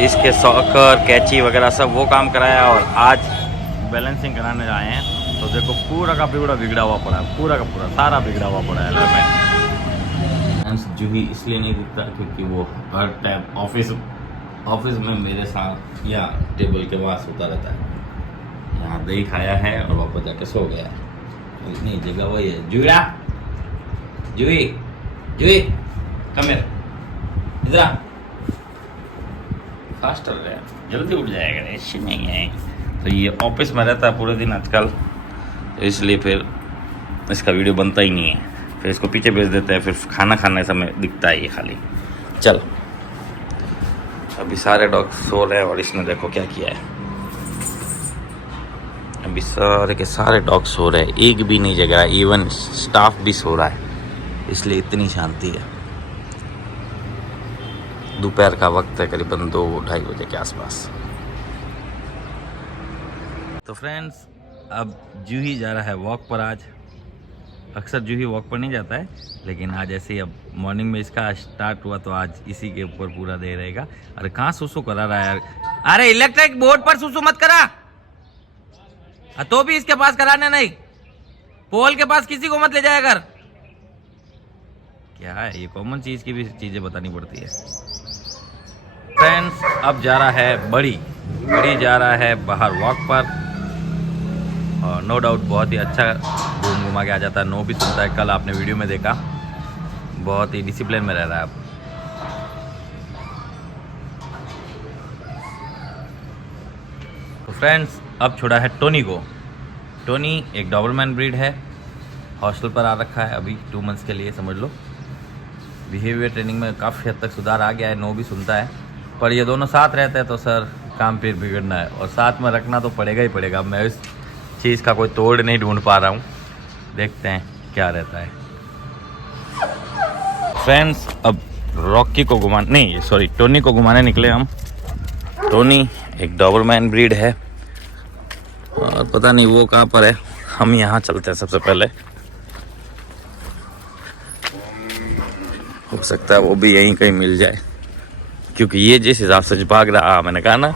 इसके सॉकर कैची वगैरह सब वो काम कराया और आज बैलेंसिंग कराने आए हैं। तो देखो पूरा का पूरा बिगड़ा हुआ पड़ा है, पूरा का पूरा सारा बिगड़ा हुआ पड़ा है एलिमेंट। जूही इसलिए नहीं दिखता क्योंकि वो हर टाइम ऑफिस में मेरे साथ या टेबल के पास होता रहता है। यहाँ दही खाया है और वापस जाके सो गया है। नहीं जगह वही है। जूही जूही कम हियर, इधर आ, फास्ट चल रहा है, जल्दी उठ जाएगा, ऐसे नहीं है। तो ये ऑफिस में रहता है पूरे दिन आजकल, तो इसलिए फिर इसका वीडियो बनता ही नहीं है। फिर इसको पीछे भेज देते हैं, फिर खाना खाने समय दिखता है ये खाली। चल अभी सारे डॉग सो रहे हैं और इसने देखो क्या किया है। अभी सारे के सारे डॉग सो रहे हैं, एक भी नहीं जग रहा है, इवन स्टाफ भी सो रहा है, इसलिए इतनी शांति है। दोपहर का वक्त है, करीबन 2-2:30 बजे के आसपास। तो फ्रेंड्स अब जूही जा रहा है वॉक पर। आज अक्सर जूही वॉक पर नहीं जाता है, लेकिन आज ऐसे ही अब मॉर्निंग में इसका स्टार्ट हुआ तो आज इसी के ऊपर पूरा डे रहेगा। अरे कहाँ सुसु करा रहा है यार, अरे इलेक्ट्रिक बोर्ड पर सुसु मत करा, तो भी इसके पास कराने नहीं, पोल के पास किसी को मत ले जाया कर। क्या है ये कॉमन चीज की भी चीजें बतानी पड़ती है। फ्रेंड्स अब जा रहा है बड़ी जा रहा है बाहर वॉक पर, और नो डाउट बहुत ही अच्छा घूम घुमा के आ जाता है। नो भी सुनता है, कल आपने वीडियो में देखा, बहुत ही डिसिप्लिन में रह रहा है अब। तो फ्रेंड्स अब छोड़ा है टोनी को। टोनी एक डॉबरमैन ब्रीड है, हॉस्टल पर आ रखा है अभी 2 मंथ्स के लिए समझ लो। बिहेवियर ट्रेनिंग में काफ़ी हद तक सुधार आ गया है, नो भी सुनता है। पर ये दोनों साथ रहते हैं तो सर काम फिर बिगड़ना है, और साथ में रखना तो पड़ेगा ही पड़ेगा। मैं इस चीज़ का कोई तोड़ नहीं ढूंढ पा रहा हूँ, देखते हैं क्या रहता है। फ्रेंड्स अब टोनी को घुमाने निकले हम। टोनी एक डॉबरमैन ब्रीड है और पता नहीं वो कहाँ पर है, हम यहाँ चलते हैं सबसे पहले। हो सकता है वो भी यहीं कहीं मिल जाए, क्योंकि ये जिस हिसाब से भाग रहा, मैंने कहा ना।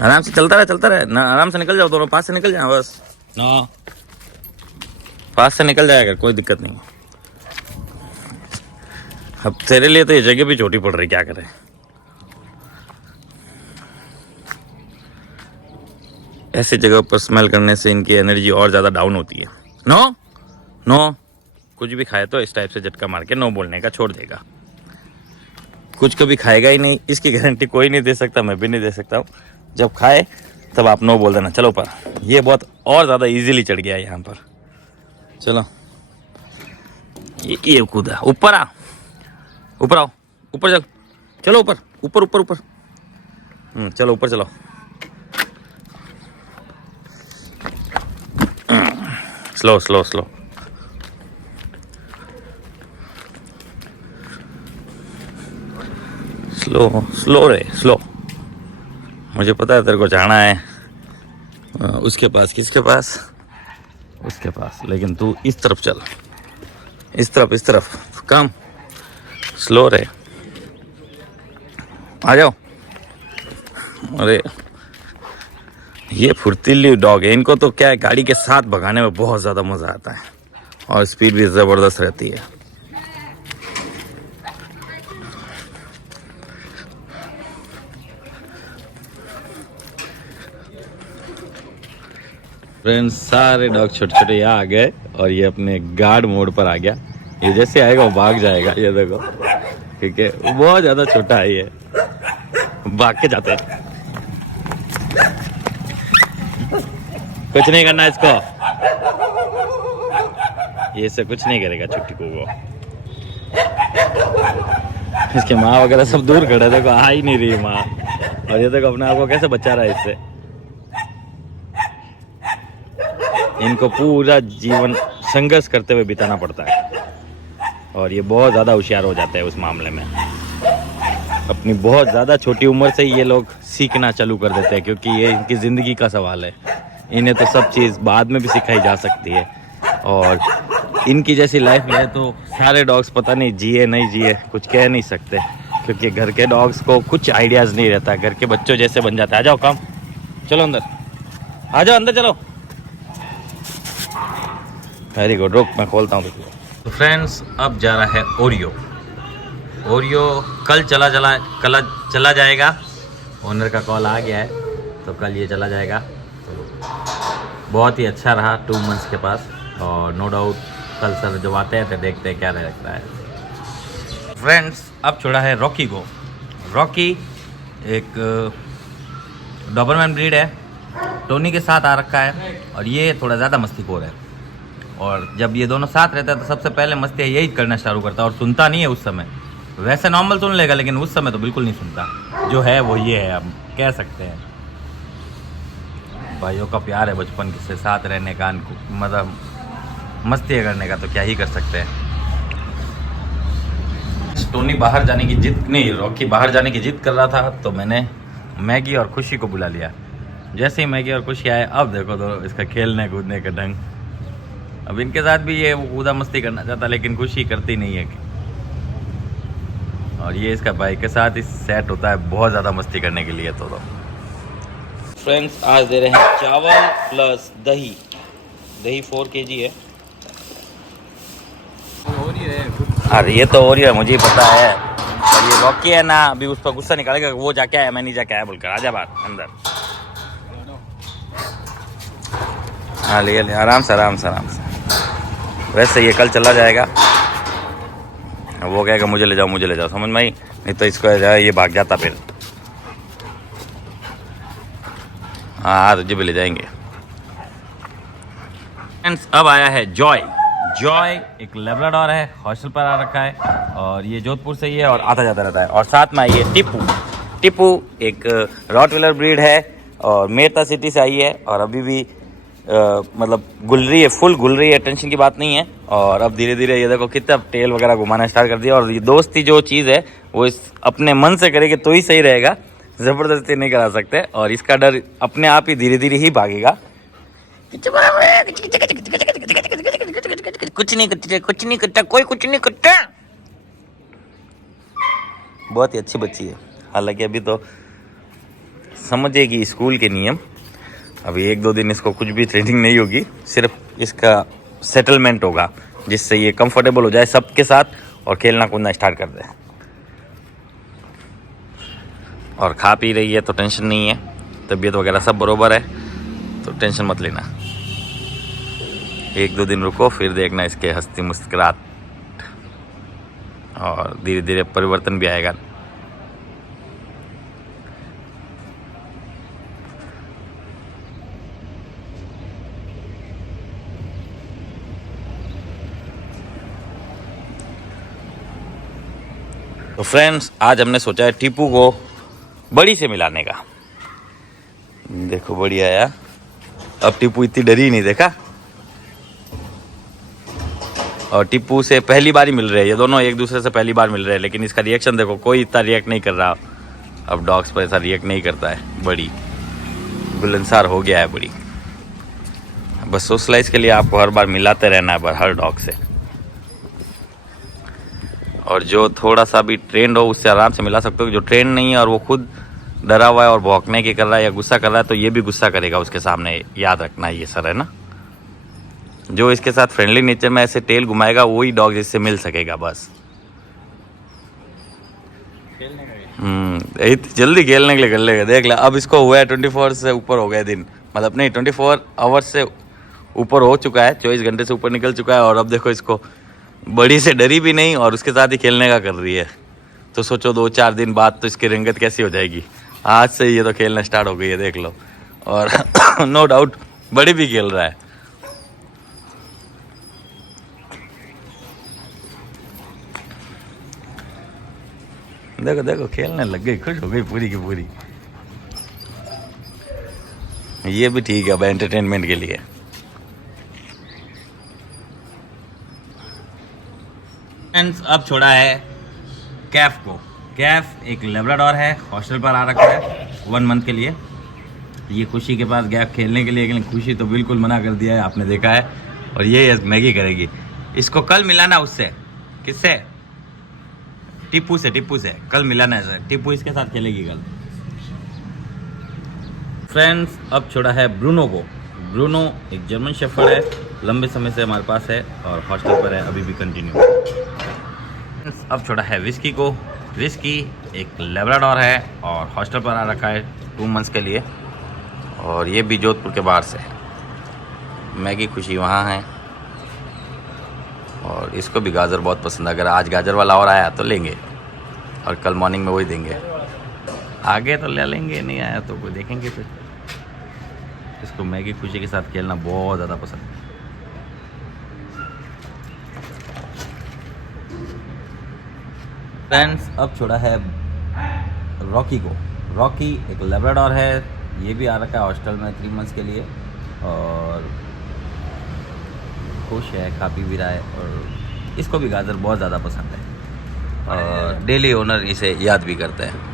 आराम से चलता रहे ना, आराम से निकल जाओ, दोनों पास से निकल जाओ, बस ना पास से निकल जाएगा, कोई दिक्कत नहीं। अब तेरे लिए तो ये जगह भी छोटी पड़ रही, क्या करें। ऐसी जगह पर स्मेल करने से इनकी एनर्जी और ज़्यादा डाउन होती है। नो कुछ भी खाए तो इस टाइप से झटका मार के नो बोलने का छोड़ देगा। कुछ कभी खाएगा ही नहीं, इसकी गारंटी कोई नहीं दे सकता, मैं भी नहीं दे सकता हूँ। जब खाए तब आप नो बोल देना। चलो ऊपर, ये बहुत और ज़्यादा इजीली चढ़ गया है यहाँ पर। चलो ये कूदा, ऊपर आओ, ऊपर चलो ऊपर चलो ऊपर चलो। Slow slow. मुझे पता है तेरे को जाना है उसके पास, किसके पास, उसके पास, लेकिन तू इस तरफ चल, इस तरफ कम स्लो रहे, आ जाओ। अरे ये फुर्तीली डॉग है, इनको तो क्या है, गाड़ी के साथ भगाने में बहुत ज़्यादा मज़ा आता है और स्पीड भी ज़बरदस्त रहती है। फ्रेंड्स सारे डॉग छोटे यहाँ आ गए और ये अपने गार्ड मोड पर आ गया। ये जैसे आएगा वो भाग जाएगा, ये देखो, ठीक है। बहुत ज़्यादा छोटा है ये, भाग के जाते हैं। कुछ नहीं करना इसको, ये इससे कुछ नहीं करेगा छुट्टी को। वो इसके माँ वगैरह सब दूर खड़े, देखो आ ही नहीं रही माँ, और ये देखो अपने आप को कैसे बचा रहा है इससे। इनको पूरा जीवन संघर्ष करते हुए बिताना पड़ता है और ये बहुत ज़्यादा होशियार हो जाते हैं उस मामले में। अपनी बहुत ज़्यादा छोटी उम्र से ही ये लोग सीखना चालू कर देते हैं, क्योंकि ये इनकी ज़िंदगी का सवाल है। इन्हें तो सब चीज़ बाद में भी सिखाई जा सकती है और इनकी जैसी लाइफ है तो सारे डॉग्स पता नहीं जिए नहीं जिए, कुछ कह नहीं सकते, क्योंकि घर के डॉग्स को कुछ आइडियाज़ नहीं रहता, घर के बच्चों जैसे बन जाता है। आ जाओ कम, चलो अंदर, आ जाओ अंदर चलो। वेरी गुड, रुक मैं खोलता हूँ। तो फ्रेंड्स अब जा रहा है ओरियो। ओरियो कल चला जाएगा, ओनर का कॉल आ गया है, तो कल ये चला जाएगा। तो बहुत ही अच्छा रहा 2 मंथ्स के पास, और नो डाउट कल सर जब आते हैं तो देखते हैं क्या लगता है। फ्रेंड्स अब छोड़ा है रॉकी को। रॉकी एक डॉबरमैन ब्रीड है, टोनी के साथ आ रखा है, और ये थोड़ा ज़्यादा मस्तीखोर है। और जब ये दोनों साथ रहता है तो सबसे पहले मस्ती यही करना शुरू करता है, और सुनता नहीं है उस समय। वैसे नॉर्मल सुन लेगा, लेकिन उस समय तो बिल्कुल नहीं सुनता। जो है वो ये है, अब कह सकते हैं भाइयों का प्यार है बचपन से साथ रहने का, मतलब मस्ती करने का, तो क्या ही कर सकते हैं। टोनी बाहर जाने की जिद नहीं, रॉकी बाहर जाने की जिद कर रहा था, तो मैंने मैगी और खुशी को बुला लिया। जैसे ही मैगी और खुशी आए, अब देखो तो इसका खेलने कूदने का ढंग। अब इनके साथ भी ये कूदा मस्ती करना चाहता, लेकिन खुशी करती नहीं है। और ये इसका भाई के साथ ही सेट होता है बहुत ज़्यादा मस्ती करने के लिए। तो फ्रेंड्स आज दे रहे हैं चावल प्लस दही। दही 4 kg है। अरे ये तो ओरियो है, मुझे ही पता है। और ये रॉकी है ना, अभी उस पर गुस्सा निकालेगा, वो जाके आया मैं नहीं जाके आया बोलकर। आजा बाहर अंदर। हाँ ले आराम से आराम से आराम से। वैसे ये कल चला जाएगा, वो कहेगा मुझे ले जाओ, समझ में आई? नहीं तो इसको ये भाग जाता फिर। हाँ तुझे भी ले जाएंगे। फ्रेंड्स अब आया है जॉय। जॉय एक लेब्राडोर है, हॉस्टल पर आ रखा है, और ये जोधपुर से ही है और आता जाता रहता है। और साथ में आई है टिप्पू। टिप्पू एक रॉटविलर ब्रीड है, और मेरता सिटी से आई है, और अभी भी मतलब गुल रही है, फुल गुल रही है, टेंशन की बात नहीं है। और अब धीरे धीरे ये देखो कितना टेल वगैरह घुमाना स्टार्ट कर दिया। और ये दोस्ती जो चीज़ है वो इस अपने मन से करेगी तो ही सही रहेगा, ज़बरदस्ती नहीं करा सकते। और इसका डर अपने आप ही धीरे धीरे ही भागेगा। कुछ नहीं करता, कोई कुछ नहीं करता। बहुत ही अच्छी बच्ची है, हालांकि अभी तो समझेगी स्कूल के नियम। अभी 1-2 दिन इसको कुछ भी ट्रेनिंग नहीं होगी, सिर्फ इसका सेटलमेंट होगा, जिससे ये कंफर्टेबल हो जाए सबके साथ और खेलना कूदना स्टार्ट कर दे। और खा पी रही है तो टेंशन नहीं है, तबीयत वगैरह सब बरोबर है, तो टेंशन मत लेना। 1-2 दिन रुको, फिर देखना इसके हंसती मुस्कुराहट, और धीरे धीरे परिवर्तन भी आएगा। तो फ्रेंड्स आज हमने सोचा है टीपू को बड़ी से मिलाने का। देखो बड़ी आया, अब टीपू इतनी डरी नहीं, देखा। और टीपू से पहली बार ही मिल रहे हैं, ये दोनों एक दूसरे से पहली बार मिल रहे हैं, लेकिन इसका रिएक्शन देखो, कोई इतना रिएक्ट नहीं कर रहा। अब डॉग्स पर ऐसा रिएक्ट नहीं करता है। बड़ी गुलनसार हो गया है बड़ी। बस सोशलाइज के लिए आपको हर बार मिलाते रहना है हर डॉग से, और जो थोड़ा सा भी ट्रेंड हो उससे आराम से मिला सकते हो। जो ट्रेंड नहीं है और वो खुद डरा हुआ है और भौंकने की कर रहा है या गुस्सा कर रहा है, तो ये भी गुस्सा करेगा उसके सामने, याद रखना ये सर है ना। जो इसके साथ फ्रेंडली नेचर में ऐसे टेल घुमाएगा वही डॉग इससे मिल सकेगा बस। जल्दी खेलने के लिए कर लेगा, देख ले। अब इसको हुआ है 24 से ऊपर हो गए दिन, मतलब नहीं 24 आवर्स से ऊपर हो चुका है, 24 घंटे से ऊपर निकल चुका है। और अब देखो इसको बड़ी से डरी भी नहीं और उसके साथ ही खेलने का कर रही है। तो सोचो 2-4 दिन बाद तो इसकी रंगत कैसी हो जाएगी। आज से ये तो खेलना स्टार्ट हो गई है, देख लो। और नो डाउट बड़ी भी खेल रहा है। देखो देखो खेलने लग गई, खुश हो गई पूरी की पूरी। ये भी ठीक है अब एंटरटेनमेंट के लिए। फ्रेंड्स अब छोड़ा है कैफ को। कैफ एक लेब्राडोर है, हॉस्टल पर आ रखा है 1 मंथ के लिए। ये खुशी के पास गया खेलने के लिए, लेकिन खुशी तो बिल्कुल मना कर दिया है, आपने देखा है। और ये मैगी करेगी। इसको कल मिलाना उससे, किससे? टिप्पू से कल मिलाना है सर। टिप्पू इसके साथ खेलेगी कल। फ्रेंड्स अब छोड़ा है ब्रूनो को। ब्रूनो एक जर्मन शेफर्ड है, लंबे समय से हमारे पास है और हॉस्टल पर है अभी भी कंटिन्यू। अब छोड़ा है विस्की को। विस्की एक लेब्राडोर है और हॉस्टल पर आ रखा है 2 मंथ्स के लिए, और ये भी जोधपुर के बाहर से है। मैगी खुशी वहाँ है, और इसको भी गाजर बहुत पसंद है। अगर आज गाजर वाला और आया तो लेंगे, और कल मॉर्निंग में वही देंगे। आगे तो ले लेंगे, नहीं आया तो कोई देखेंगे फिर। इसको मैगी खुशी के साथ खेलना बहुत ज़्यादा पसंद है। फ्रेंड्स अब छोड़ा है रॉकी को। रॉकी एक लेब्राडोर है, ये भी आ रखा है हॉस्टल में 3 मंथ्स के लिए, और खुश है, खा पी भी रहा है, और इसको भी गाजर बहुत ज़्यादा पसंद है, और डेली ओनर इसे याद भी करते हैं।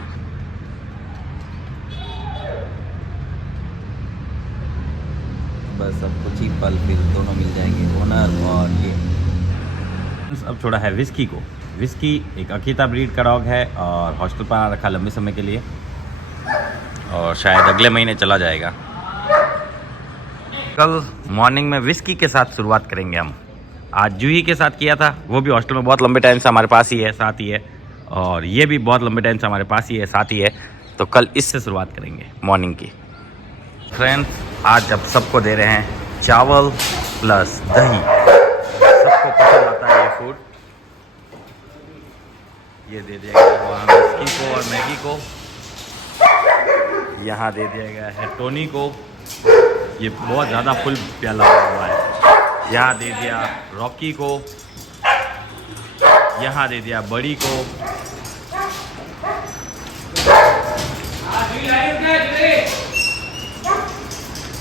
बस अब कुछ ही पल फिर दोनों मिल जाएंगे, ओनर और ये। अब छोड़ा है विस्की को। विस्की एक अकीता ब्रीड का डॉग है और हॉस्टल पर आ रखा लंबे समय के लिए, और शायद अगले महीने चला जाएगा। कल मॉर्निंग में विस्की के साथ शुरुआत करेंगे हम। आज जूही के साथ किया था, वो भी हॉस्टल में बहुत लंबे टाइम से हमारे पास ही है, साथ ही है, और ये भी बहुत लंबे टाइम से हमारे पास ही है, साथ ही है। तो कल इससे शुरुआत करेंगे मॉर्निंग की। फ्रेंड्स आज अब सबको दे रहे हैं चावल प्लस दही। सबको पसंद आता है ये फूड। ये दे दिया गया है वहाँ विस्की को और मैगी को। यहाँ दे दिया गया है टोनी को, ये बहुत ज़्यादा फुल प्याला हुआ है। यहाँ दे दिया रॉकी को, यहाँ दे दिया बड़ी को,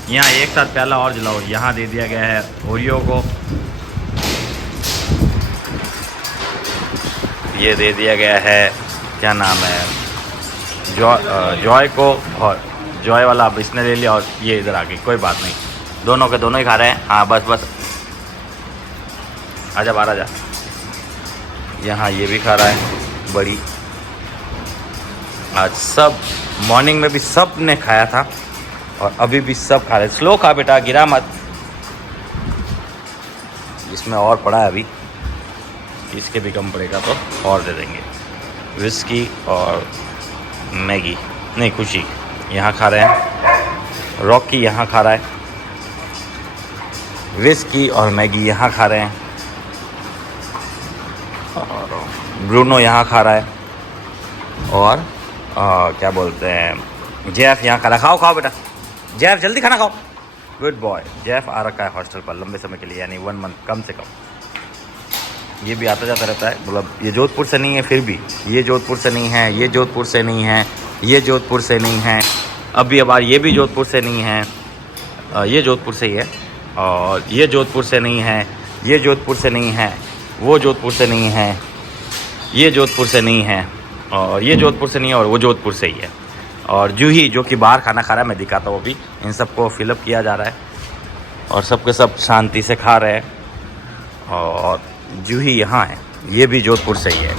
यहाँ एक साथ प्याला और जलाओ। यहाँ दे दिया गया है ओरियो को, ये दे दिया गया है क्या नाम है जॉय को, और जॉय वाला अब इसने ले लिया, और ये इधर आ गई। कोई बात नहीं, दोनों के दोनों ही खा रहे हैं। हाँ बस आजा बाहर आजा। यहाँ ये भी खा रहा है बड़ी। आज सब मॉर्निंग में भी सब ने खाया था, और अभी भी सब खा रहे। स्लो खा बेटा, गिरा मत। इसमें और पड़ा है अभी, इसके भी कम पड़ेगा तो और दे देंगे। विस्की और मैगी नहीं खुशी यहाँ खा रहे हैं, रॉकी यहाँ खा रहा है, विस्की और मैगी यहाँ खा रहे हैं, और ब्रूनो यहाँ खा रहा है, और क्या बोलते हैं जेफ यहाँ खा रहा है। खाओ खाओ बेटा, जेफ जल्दी खाना खाओ। Good boy. जेफ आ रखा है हॉस्टल पर लंबे समय के लिए, यानी 1 मंथ कम से कम। ये भी आता जाता रहता है, मतलब ये जोधपुर से नहीं है, फिर भी ये जोधपुर से नहीं है, ये जोधपुर से नहीं है, ये जोधपुर से नहीं है, अभी अब ये भी जोधपुर से नहीं है, ये जोधपुर से ही है, और ये जोधपुर से नहीं है, ये जोधपुर से नहीं है, वो जोधपुर से नहीं है, ये जोधपुर से नहीं है, और ये जोधपुर से नहीं है, और वो जोधपुर से ही है। और जूही जो कि बाहर खाना खा रहा है, मैं दिखाता हूँ अभी। इन सबको फिलअप किया जा रहा है, और सबके सब शांति से खा रहे हैं, और जूही यहाँ है, ये भी जोधपुर से ही है।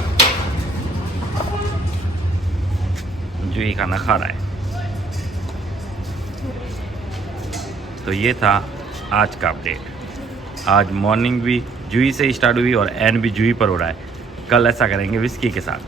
जूही खाना खा रहा है। तो ये था आज का अपडेट। आज मॉर्निंग भी जूही से ही स्टार्ट हुई, और एंड भी जूही पर हो रहा है। कल ऐसा करेंगे विस्की के साथ।